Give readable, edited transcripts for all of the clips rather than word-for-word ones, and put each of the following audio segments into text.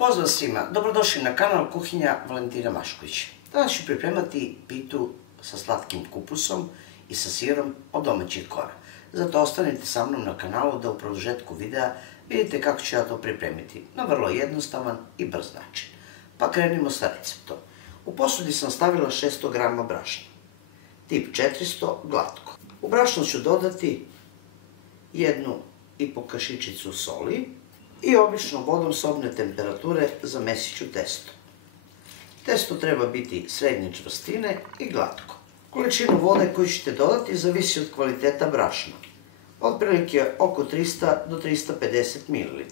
Pozdrav svima, dobrodošli na kanal Kuhinja Valentina Mašković. Danas ću pripremati pitu sa slatkim kupusom i sa sirom od domaćih kora. Zato ostanite sa mnom na kanalu da u produžetku videa vidite kako ću ja to pripremiti na vrlo jednostavan i brz način. Pa krenimo sa receptom. U posudi sam stavila 600 g brašna, tip 400 glatko. U brašno ću dodati 1,5 kašičicu soli i običnom vodom sobne temperature zamesit ću testo. Testo treba biti srednje čvrstine i glatko. Količinu vode koju ćete dodati zavisi od kvaliteta brašna, otprilike oko 300 do 350 ml.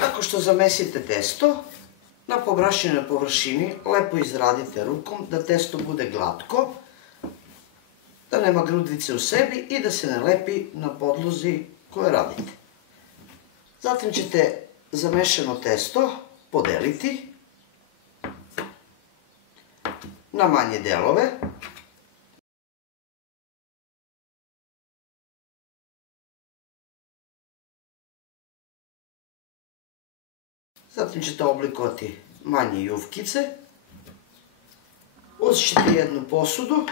Nakon što zamesite testo, na pobrašljenoj površini lepo izradite rukom da testo bude glatko, da nema grudvice u sebi i da se ne lepi na podlozi koje radite. Zatim ćete zamešano testo podeliti na manje delove. Zatim ćete oblikovati manje jufkice. Uzet ćete jednu posudu,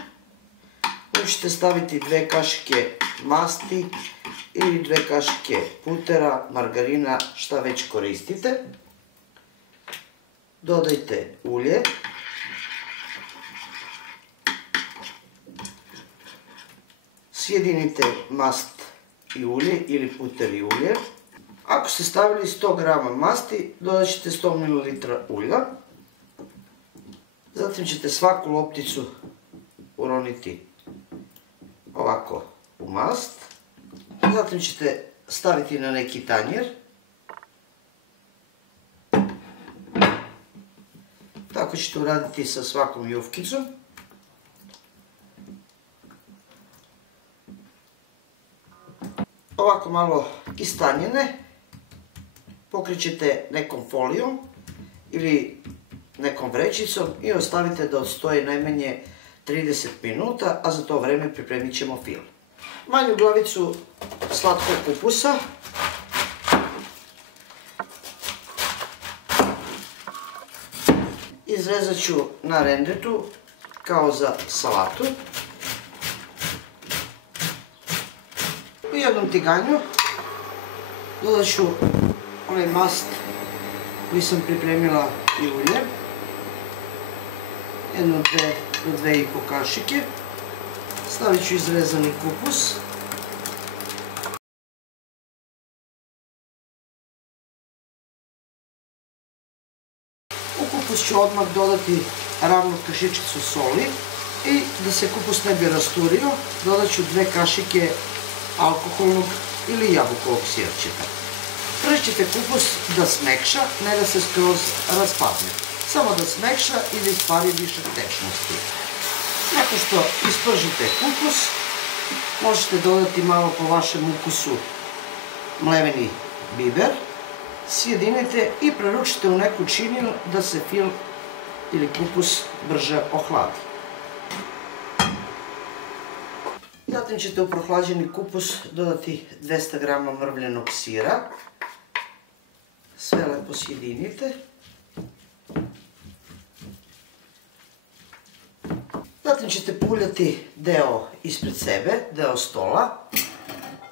u ćete staviti 2 kašike masti ili 2 kašike putera, margarina, šta već koristite. Dodajte ulje. Sjedinite mast i ulje ili puter i ulje. Ako ste stavili 100 g masti, dodat ćete 100 ml ulja. Zatim ćete svaku lopticu uroniti ovako u mast. Zatim ćete staviti na neki tanjer. Tako ćete uraditi sa svakom jufkicom. Ovako malo istanjene pokrićete nekom folijom ili nekom vrećicom i ostavite da odstoji najmanje 30 minuta, a za to vreme pripremit ćemo fil. Manju glavicu slatkog kupusa izrezat ću na rendetu kao za salatu. U jednom tiganju dodat ću onaj mast koji sam pripremila i ulje, 1 do 2,5 kašike. Stavit ću izrezani kupus. U kupus ću odmah dodati ravnu kašičicu soli i da se kupus ne bi rasturio, dodat ću 2 kašike alkoholnog ili jabukovog sirćeta. Prvo ćete kupus da smekša, ne da se skroz raspadne. Samo da smekša i da ispari višak tečnosti. Nakon što ispržite kupus, možete dodati malo po vašem ukusu mleveni biber, sjedinite i preručite u neku činiju da se fil ili kupus brže ohladi. Zatim ćete u prohlađeni kupus dodati 200 g mrvljenog sira. Sve lepo sjedinite. Zatim ćete puljati deo ispred sebe, deo stola,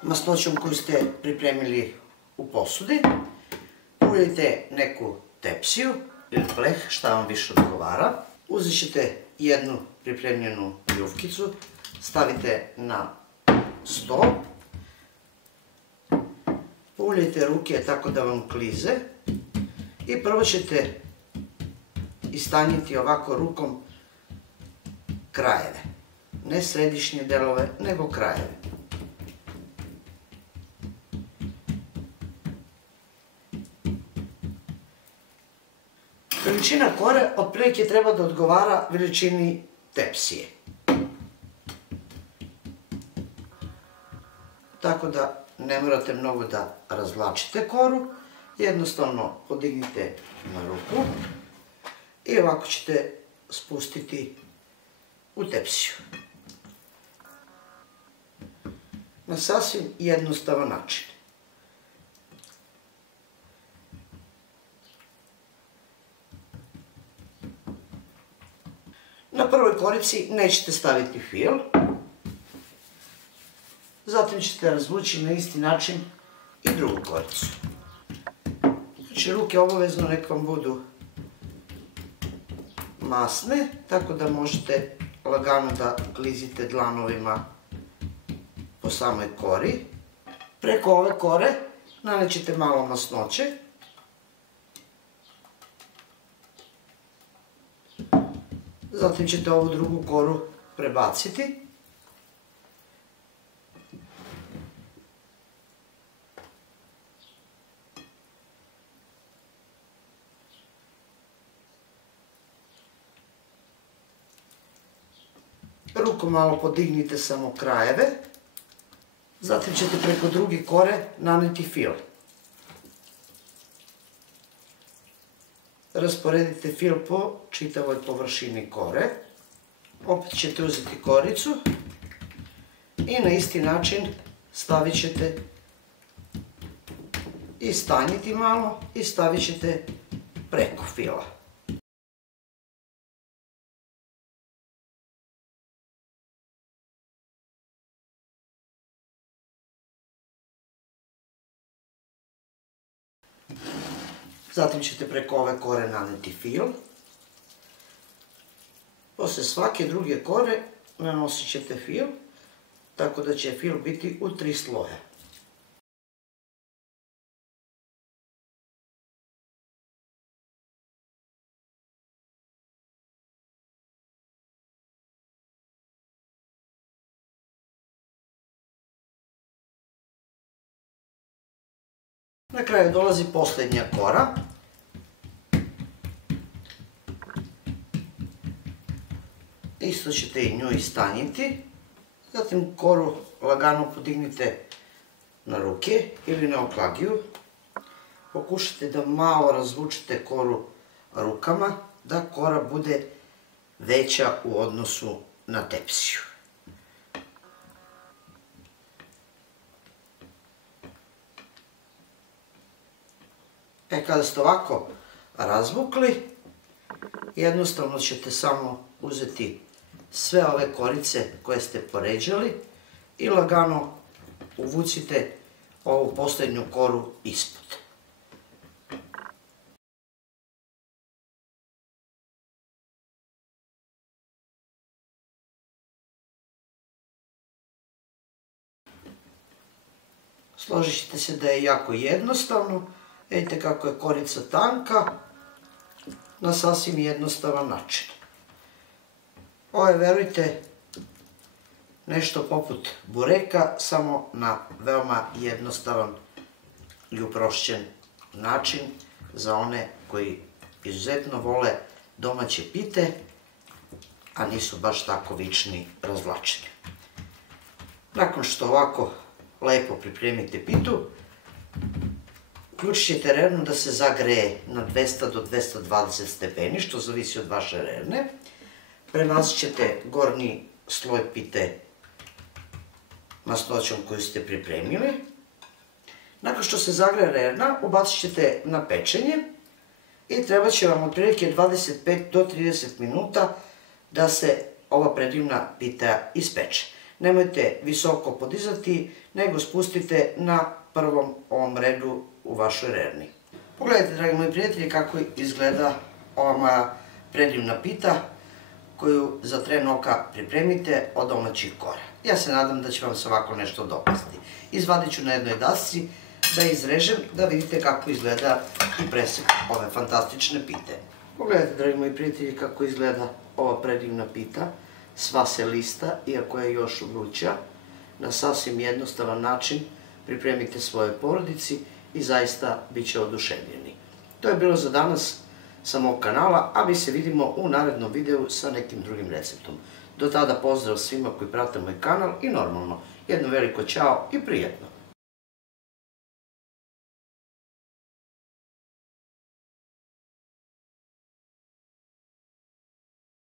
masnoćom koju ste pripremili u posudi. Puljajte neku tepsiju ili pleh, šta vam više odgovara. Uzet ćete jednu pripremljenu jufkicu, stavite na sto. Puljajte ruke tako da vam klize i prvo ćete istanjiti ovako rukom krajeve. Ne središnje delove, nego krajeve. Veličina kore otprilike treba da odgovara veličini tepsije. Tako da ne morate mnogo da razvlačite koru, jednostavno podignite na ruku i ovako ćete spustiti u tepsiju. Na sasvim jednostavan način. Na prvoj korici nećete staviti fil, zatim ćete razvući na isti način i drugu koricu. Znači ruke obavezno nek vam budu masne, tako da možete lagano da klizite dlanovima po samoj kori. Preko ove kore nanećete malo masnoće. Zatim ćete ovu drugu koru prebaciti. Rukom malo podignite samo krajeve. Zatim ćete preko druge kore naneti fil. Rasporedite fil po čitavoj površini kore. Opet ćete uzeti koricu i na isti način stavit ćete i stanjiti malo i stavit ćete preko fila. Zatim ćete preko ove kore naneti fil. Posle svake druge kore nanosit ćete fil, tako da će fil biti u 3 sloja. Na kraju dolazi posljednja kora. Isto ćete i nju istanjiti. Zatim koru lagano podignite na ruke ili na oklagiju. Pokušajte da malo razvučete koru rukama, da kora bude veća u odnosu na tepsiju. Kada ste ovako razvukli, jednostavno ćete samo uzeti sve ove korice koje ste poređali i lagano uvucite ovu posljednju koru ispod. Složit ćete se da je jako jednostavno. Vidite kako je korica tanka, na sasvim jednostavan način. Ovo je, verujte, nešto poput bureka, samo na veoma jednostavan i uprošćen način za one koji izuzetno vole domaće pite, a nisu baš tako vični razvlačenju. Nakon što ovako lepo pripremite pitu, uključit ćete rernu da se zagreje na 200 do 220 stepeni, što zavisi od vaše rerne. Premazit ćete gornji sloj pite masnoćom koju ste pripremili. Nakon što se zagreje rerna, ubacit ćete na pečenje i treba će vam otprilike 25 do 30 minuta da se ova predivna pita ispeče. Nemojte visoko podizati, nego spustite na prvom ovom redu u vašoj rerni. Pogledajte, dragi moji prijatelji, kako izgleda ova moja predivna pita koju za tren oka pripremite od domaćih kora. Ja se nadam da će vam se ovako nešto dopasti. Izvadit ću na jednoj dasci da izrežem, da vidite kako izgleda i presek ove fantastične pite. Pogledajte, dragi moji prijatelji, kako izgleda ova predivna pita. Sva se lista, iako je još vruća. Na sasvim jednostavan način pripremite svoje porodici i zaista bit će oduševljeni. To je bilo za danas sa mog kanala, a mi se vidimo u narednom videu sa nekim drugim receptom. Do tada pozdrav svima koji prate moj kanal i normalno, jedno veliko ćao i prijetno!